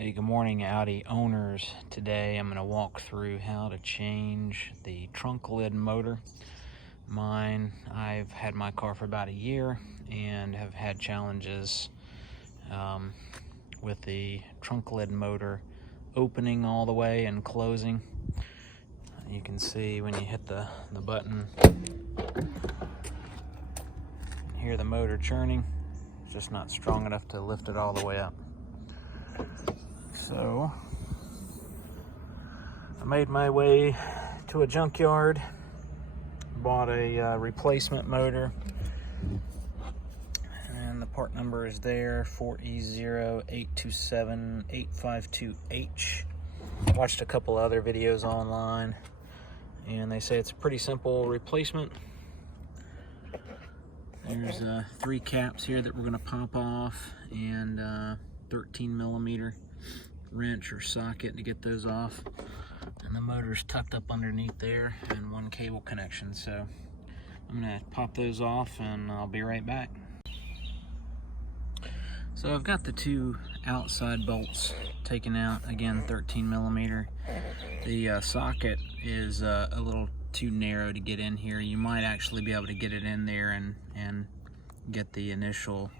Hey, good morning, Audi owners. Today I'm going to walk through how to change the trunk lid motor. I've had my car for about a year and have had challenges with the trunk lid motor opening all the way and closing. You can see when you hit the button, hear the motor churning. It's just not strong enough to lift it all the way up. So I made my way to a junkyard, bought a replacement motor, and the part number is there, 4E0827-852H. Watched a couple other videos online, and they say it's a pretty simple replacement. There's 3 caps here that we're going to pop off, and 13mm wrench or socket to get those off, and the motor's tucked up underneath there, and 1 cable connection. So I'm gonna pop those off and I'll be right back. So I've got the 2 outside bolts taken out, again 13mm. The socket is a little too narrow to get in here. You might actually be able to get it in there and get the initial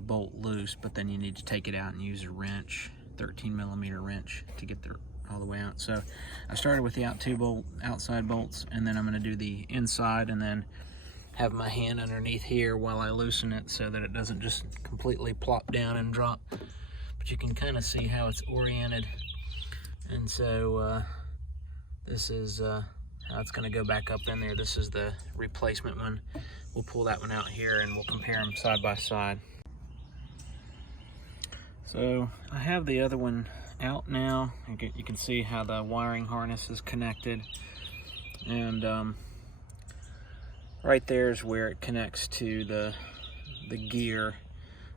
bolt loose, but then you need to take it out and use a wrench, 13mm wrench, to get all the way out. So I started with the outside bolts, and then I'm going to do the inside, and then have my hand underneath here while I loosen it so that it doesn't just completely plop down and drop. But you can kind of see how it's oriented, and so this is how it's going to go back up in there. This is the replacement one. We'll pull that one out here and we'll compare them side by side. So I have the other one out now. You can see how the wiring harness is connected, and right there is where it connects to the gear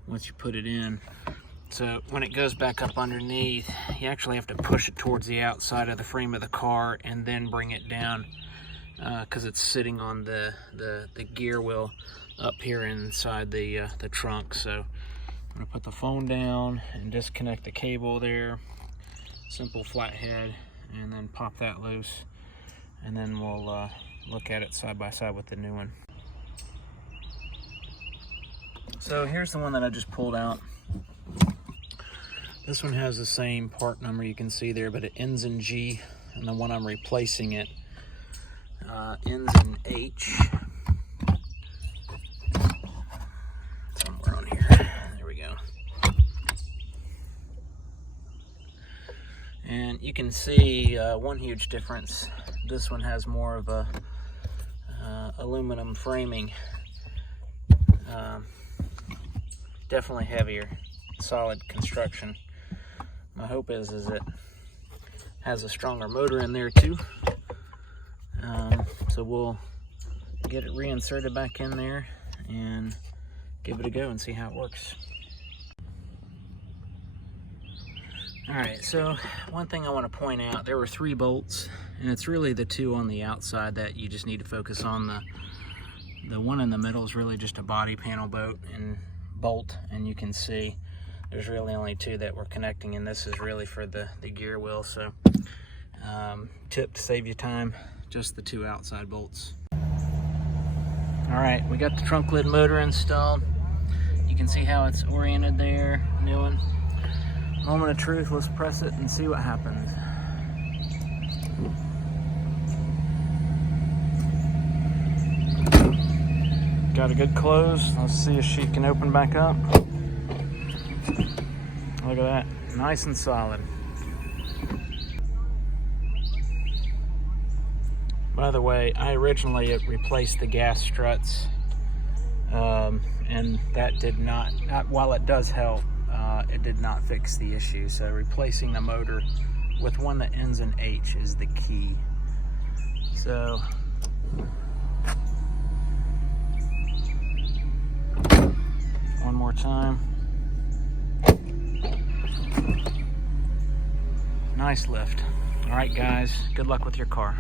once you put it in. So when it goes back up underneath, you actually have to push it towards the outside of the frame of the car and then bring it down, because it's sitting on the gear wheel up here inside the trunk. So I'm gonna put the phone down and disconnect the cable there, simple flathead, and then pop that loose, and then we'll look at it side by side with the new one. So here's the one that I just pulled out. This one has the same part number you can see there, but it ends in G, and the one I'm replacing it ends in H. Somewhere on here. There we go. And you can see one huge difference. This one has more of a aluminum framing. Definitely heavier, solid construction. My hope is it has a stronger motor in there too. So we'll get it reinserted back in there and give it a go and see how it works. Alright, so one thing I want to point out, there were 3 bolts, and it's really the 2 on the outside that you just need to focus on. The one in the middle is really just a body panel bolt, and you can see there's really only 2 that we're connecting, and this is really for the gear wheel. So tip to save you time, just the 2 outside bolts. Alright, we got the trunk lid motor installed. You can see how it's oriented there, new one. Moment of truth, let's press it and see what happens. Got a good close. Let's see if she can open back up. Look at that, nice and solid. By the way, I originally replaced the gas struts, and that did not, while it does help, it did not fix the issue. So replacing the motor with one that ends in H is the key. So one more time. Nice lift. All right, guys, good luck with your car.